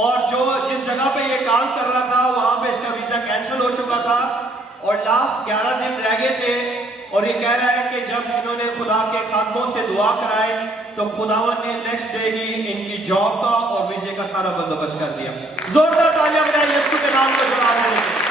और जो जिस जगह पे ये काम कर रहा था वहां पे इसका वीजा कैंसिल हो चुका था और लास्ट 11 दिन रह गए थे और ये कह रहा है कि जब इन्होंने खुदा के खादमों से दुआ कराई तो खुदावन ने नेक्स्ट डे ही इनकी जॉब का और वीजे का सारा बंदोबस्त कर दिया। जोरदार तालियां बजाएं यीशु के नाम को जलाल देने के लिए।